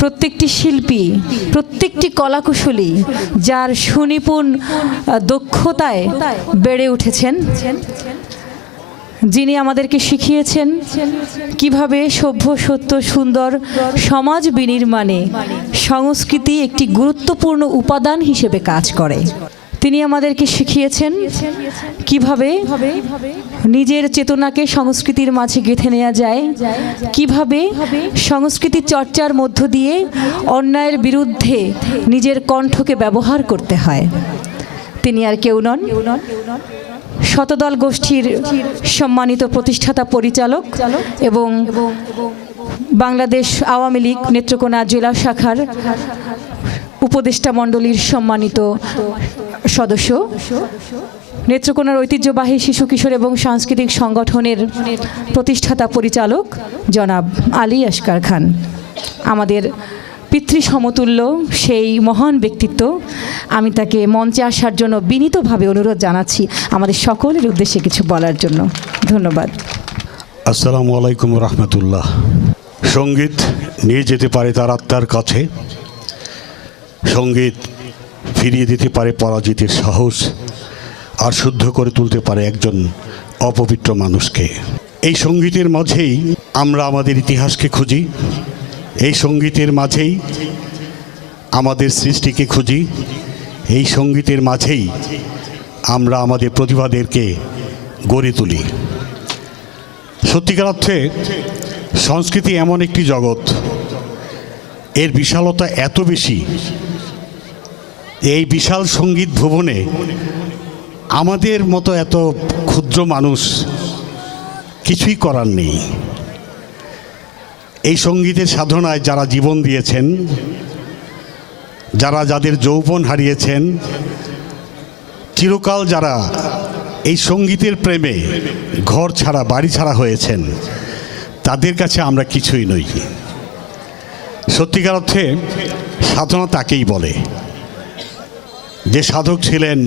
প্রত্যেকটি শিল্পী, প্রত্যেকটি কলাকুশলী যার সুনিপুণ দক্ষতায় বেড়ে উঠেছেন। যিনি আমাদেরকে শিখিয়েছেন কীভাবে সভ্য, সত্য, সুন্দর সমাজ বিনির্মাণে সংস্কৃতি একটি গুরুত্বপূর্ণ উপাদান হিসেবে কাজ করে। তিনি আমাদেরকে শিখিয়েছেন কীভাবে নিজের চেতনাকে সংস্কৃতির মাঝে গেঁথে নেওয়া যায়, কীভাবে সংস্কৃতি চর্চার মধ্য দিয়ে অন্যায়ের বিরুদ্ধে নিজের কণ্ঠকে ব্যবহার করতে হয়। তিনি আর কেউ নন। শতদল গোষ্ঠীর সম্মানিত প্রতিষ্ঠাতা পরিচালক এবং বাংলাদেশ আওয়ামী লীগ নেত্রকোনা জেলা শাখার উপদেষ্টা মণ্ডলীর সম্মানিত সদস্য। নেত্রকোনার ঐতিহ্যবাহী শিশু কিশোর এবং সাংস্কৃতিক সংগঠনের প্রতিষ্ঠাতা পরিচালক জনাব আলী আসকার খান। আমাদের পিতৃ সমতুল্য সেই মহান ব্যক্তিত্ব, আমি তাকে মঞ্চে আসার জন্য বিনীতভাবে অনুরোধ জানাচ্ছি আমাদের সকলের উদ্দেশ্যে কিছু বলার জন্য। ধন্যবাদ। আসসালামু আলাইকুম রহমতুল্লাহ। সংগীত নিয়ে যেতে পারে তার আত্মার কাছে। সংগীত ফিরিয়ে দিতে পারে পরাজিতের সাহস আর শুদ্ধ করে তুলতে পারে একজন অপবিত্র মানুষকে। এই সঙ্গীতের মাঝেই আমরা আমাদের ইতিহাসকে খুঁজি। এই সঙ্গীতের মাঝেই আমাদের সৃষ্টিকে খুঁজি। এই সঙ্গীতের মাঝেই আমরা আমাদের প্রতিভাদেরকে গড়ে তুলি। সত্যিকার অর্থে সংস্কৃতি এমন একটি জগৎ। এর বিশালতা এত বেশি এই বিশাল সংগীত ভুবনে আমাদের মতো এত ক্ষুদ্র মানুষ কিছুই করার নেই। এই সঙ্গীতের সাধনায় যারা জীবন দিয়েছেন, যারা যাদের যৌবন হারিয়েছেন, চিরকাল যারা এই সঙ্গীতের প্রেমে ঘর ছাড়া, বাড়ি ছাড়া হয়েছেন, তাদের কাছে আমরা কিছুই নই। সত্যিকার অর্থে সাধনা তাকেই বলে। যে সাধক ছিলেন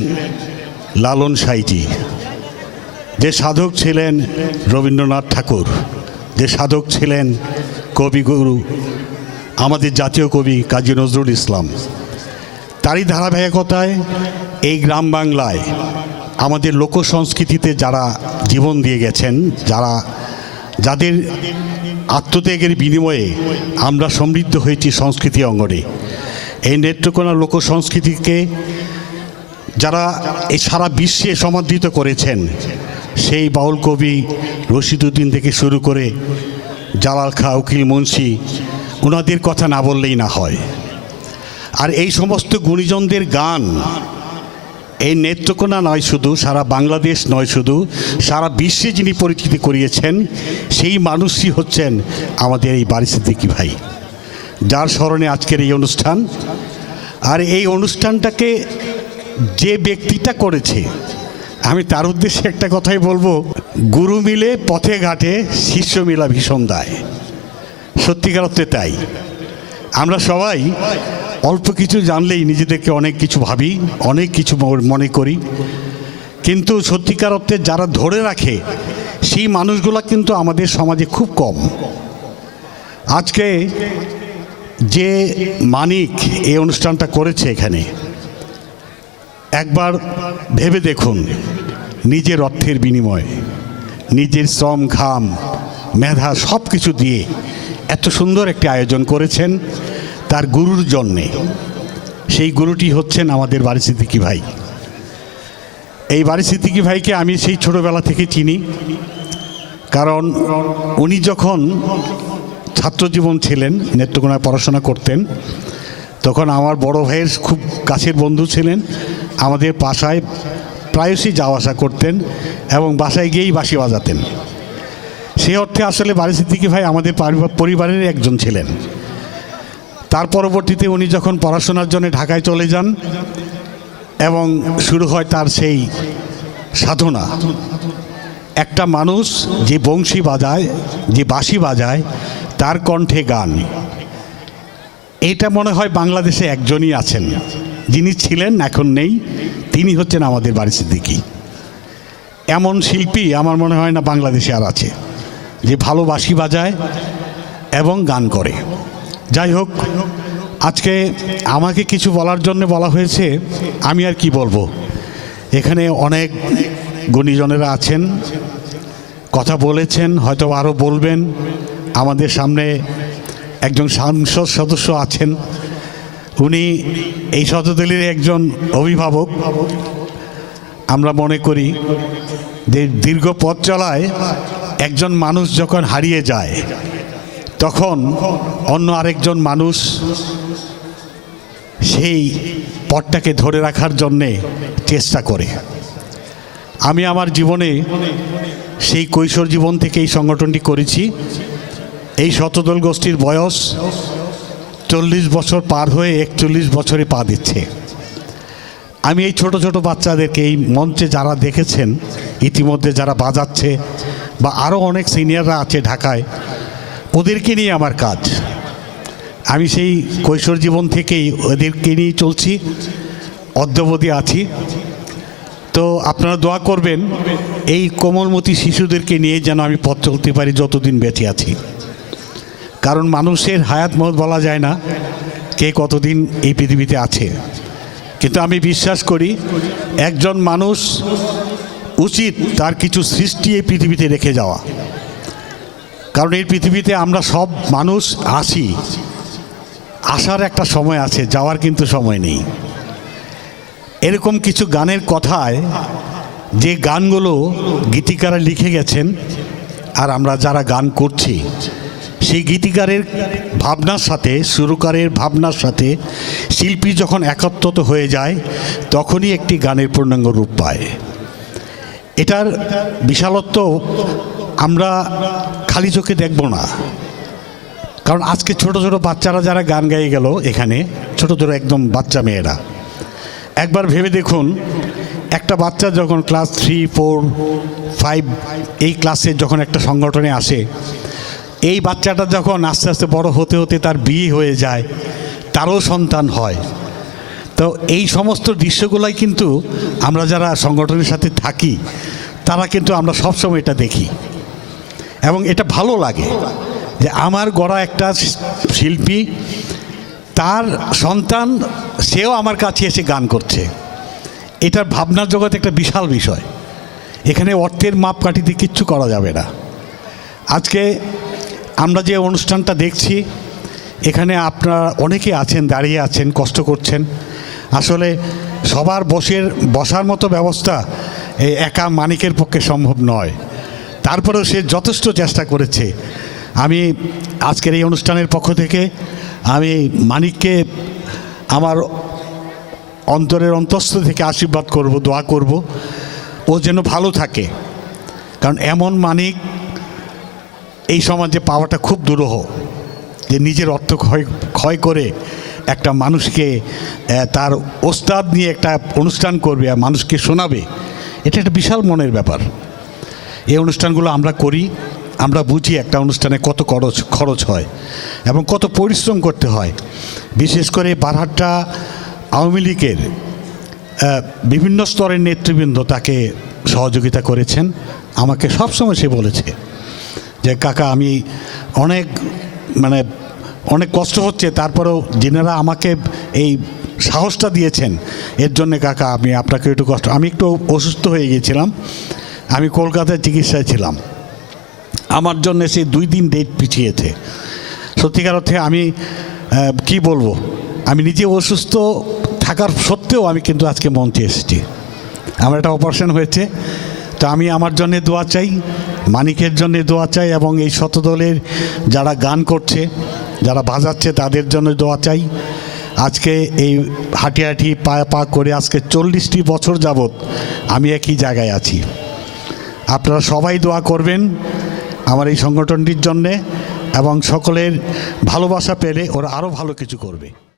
লালন সাইজি যে সাধক ছিলেন রবীন্দ্রনাথ ঠাকুর, যে সাধক ছিলেন কবিগুরু আমাদের জাতীয় কবি কাজী নজরুল ইসলাম, তারই ধারাবাহিকতায় এই গ্রাম বাংলায় আমাদের লোক সংস্কৃতিতে যারা জীবন দিয়ে গেছেন, যারা, যাদের আত্মত্যাগের বিনিময়ে আমরা সমৃদ্ধ হয়েছি সংস্কৃতি অঙ্গনে, এই নেত্রকোনা লোক সংস্কৃতিকে যারা এই সারা বিশ্বে সমাদৃত করেছেন, সেই বাউল কবি রশিদুদ্দিন থেকে শুরু করে জালাল খা, উকিল মুন্সি ওনাদের কথা না বললেই না হয়। আর এই সমস্ত গুণীজনদের গান, এই নেত্রকোনা নয় শুধু, সারা বাংলাদেশ নয় শুধু, সারা বিশ্বে যিনি পরিচিতি করিয়েছেন, সেই মানুষই হচ্ছেন আমাদের এই বাড়ি সিদ্দিকি ভাই, যার স্মরণে আজকের এই অনুষ্ঠান। আর এই অনুষ্ঠানটাকে যে ব্যক্তিটা করেছে, আমি তার উদ্দেশ্যে একটা কথাই বলব, গুরু মিলে পথে ঘাটে শিষ্য মিলা ভীষণ দায়। সত্যিকার অর্থে তাই। আমরা সবাই অল্প কিছু জানলেই নিজেদেরকে অনেক কিছু ভাবি, অনেক কিছু মনে করি। কিন্তু সত্যিকার অর্থে যারা ধরে রাখে, সেই মানুষগুলো কিন্তু আমাদের সমাজে খুব কম। আজকে যে মানিক এই অনুষ্ঠানটা করেছে এখানে একবার ভেবে দেখুন নিজের অর্থের বিনিময়ে, নিজের শ্রম, ঘাম, মেধা সব কিছু দিয়ে এত সুন্দর একটি আয়োজন করেছেন তার গুরুর জন্যে। সেই গুরুটি হচ্ছেন আমাদের বাড়ি সিদ্দিকি ভাই। এই বাড়ি সিদ্দিকি ভাইকে আমি সেই ছোটোবেলা থেকে চিনি। কারণ উনি যখন ছাত্রজীবন ছিলেন, নেত্রকোনায় পড়াশোনা করতেন, তখন আমার বড় ভাইয়ের খুব কাছের বন্ধু ছিলেন। আমাদের বাসায় প্রায়শই যাওয়া আসা করতেন এবং বাসায় গিয়েই বাঁশি বাজাতেন। সে অর্থে আসলে বাড়ি সিদ্দিকি ভাই আমাদের পারিবা- পরিবারের একজন ছিলেন। তার পরবর্তীতে উনি যখন পড়াশোনার জন্য ঢাকায় চলে যান এবং শুরু হয় তার সেই সাধনা। একটা মানুষ যে বংশী বাজায়, যে বাঁশি বাজায়, তার কণ্ঠে গান। এটা মনে হয় বাংলাদেশে একজনই আছেন। যিনি ছিলেন, এখন নেই, তিনি হচ্ছেন আমাদের বাড়ি সিদ্দিকি। এমন শিল্পী আমার মনে হয় না বাংলাদেশে আর আছে, যে ভালোবাসি বাজায় এবং গান করে। যাই হোক, আজকে আমাকে কিছু বলার জন্য বলা হয়েছে, আমি আর কি বলব। এখানে অনেক গুণীজনেরা আছেন, কথা বলেছেন, হয়তো আরও বলবেন। আমাদের সামনে একজন সাংসদ সদস্য আছেন উনি এই শতদলীর একজন অভিভাবক। আমরা মনে করি যে দীর্ঘ পথ চলায় একজন মানুষ যখন হারিয়ে যায়, তখন অন্য আরেকজন মানুষ সেই পথটাকে ধরে রাখার জন্যে চেষ্টা করে। আমি আমার জীবনে সেই কৈশোর জীবন থেকে এই সংগঠনটি করেছি। এই শতদল গোষ্ঠীর বয়স চল্লিশ বছর পার হয়ে একচল্লিশ বছরে পা দিচ্ছে। আমি এই ছোট ছোট বাচ্চাদেরকে এই মঞ্চে যারা দেখেছেন, ইতিমধ্যে যারা বাজাচ্ছে, বা আরও অনেক সিনিয়ররা আছে ঢাকায়, ওদেরকে নিয়ে আমার কাজ। আমি সেই কৈশোর জীবন থেকেই ওদেরকে নিয়ে চলছি, অদ্যবধি আছি। তো আপনারা দোয়া করবেন, এই কোমলমতি শিশুদেরকে নিয়ে যেন আমি পথ চলতে পারি, যতদিন বেঁচে আছি। কারণ মানুষের হায়াত মত বলা যায় না কে কতদিন এই পৃথিবীতে আছে। কিন্তু আমি বিশ্বাস করি, একজন মানুষ উচিত তার কিছু সৃষ্টি এই পৃথিবীতে রেখে যাওয়া। কারণ এই পৃথিবীতে আমরা সব মানুষ আসি। আসার একটা সময় আছে, যাওয়ার কিন্তু সময় নেই। এরকম কিছু গানের কথায় যে গানগুলো গীতিকারা লিখে গেছেন, আর আমরা যারা গান করছি সেই গীতিকারের ভাবনার সাথে, সুরকারের ভাবনার সাথে শিল্পী যখন একত্রত হয়ে যায়, তখনই একটি গানের পূর্ণাঙ্গ রূপ পায়। এটার বিশালত্ব আমরা খালি চোখে দেখব না। কারণ আজকে ছোট ছোট বাচ্চারা যারা গান গাইয়ে গেল এখানে, ছোট ছোট একদম বাচ্চা মেয়েরা। একবার ভেবে দেখুন, একটা বাচ্চা যখন ক্লাস থ্রি, ফোর, ফাইভ, এই ক্লাসে যখন একটা সংগঠনে আসে এই বাচ্চাটা যখন আস্তে আস্তে বড় হতে হতে তার বিয়ে হয়ে যায়, তারও সন্তান হয়। তো এই সমস্ত দৃশ্যগুলাই কিন্তু আমরা যারা সংগঠনের সাথে থাকি, তারা কিন্তু আমরা সবসময় এটা দেখি। এবং এটা ভালো লাগে যে আমার গড়া একটা শিল্পী, তার সন্তান, সেও আমার কাছে এসে গান করছে। এটার ভাবনার জগতে একটা বিশাল বিষয়। এখানে অর্থের মাপকাঠিতে কিচ্ছু করা যাবে না। আজকে আমরা যে অনুষ্ঠানটা দেখছি, এখানে আপনারা অনেকে আছেন, দাঁড়িয়ে আছেন, কষ্ট করছেন। আসলে সবার বসের, বসার মতো ব্যবস্থা একা মানিকের পক্ষে সম্ভব নয়। তারপরেও সে যথেষ্ট চেষ্টা করেছে। আমি আজকের এই অনুষ্ঠানের পক্ষ থেকে আমি মানিককে আমার অন্তরের অন্তস্থ থেকে আশীর্বাদ করব, দোয়া করব। ও যেন ভালো থাকে। কারণ এমন মানিক এই সমাজে পাওয়াটা খুব দুরূহ যে নিজের অর্থ ক্ষয় ক্ষয় করে একটা মানুষকে তার ওস্তাদ নিয়ে একটা অনুষ্ঠান করবে আর মানুষকে শোনাবে, এটা একটা বিশাল মনের ব্যাপার। এই অনুষ্ঠানগুলো আমরা করি, আমরা বুঝি একটা অনুষ্ঠানে কত খরচ খরচ হয় এবং কত পরিশ্রম করতে হয়। বিশেষ করে বারহাট্টা আওয়ামী লীগের বিভিন্ন স্তরের নেতৃবৃন্দ তাকে সহযোগিতা করেছেন, আমাকে সবসময় সে বলেছে। যে, কাকা, আমি অনেক মানে অনেক কষ্ট হচ্ছে, তারপরেও যিনারা আমাকে এই সাহসটা দিয়েছেন, এর জন্য কাকা, আমি আপনাকে একটু কষ্ট, আমি একটু অসুস্থ হয়ে গিয়েছিলাম, আমি কলকাতায় চিকিৎসায় ছিলাম। আমার জন্য সেই দুই দিন ডেট পিছিয়েছে। সত্যিকার অর্থে আমি কি বলব, আমি নিজে অসুস্থ থাকার সত্ত্বেও আমি কিন্তু আজকে মঞ্চে এসেছি। আমার একটা অপারেশন হয়েছে, তো আমি আমার জন্য দোয়া চাই মানিকের জন্য দোয়া চাই এবং এই শতদলের যারা গান করছে, যারা বাজাচ্ছে, তাদের জন্য দোয়া চাই। আজকে এই হাঁটি হাঁটি পা পা করে আজকে চল্লিশটি বছর যাবৎ আমি একই জায়গায় আছি। আপনারা সবাই দোয়া করবেন আমার এই সংগঠনটির জন্যে এবং সকলের ভালোবাসা পেলে ওরা আরও ভালো কিছু করবে।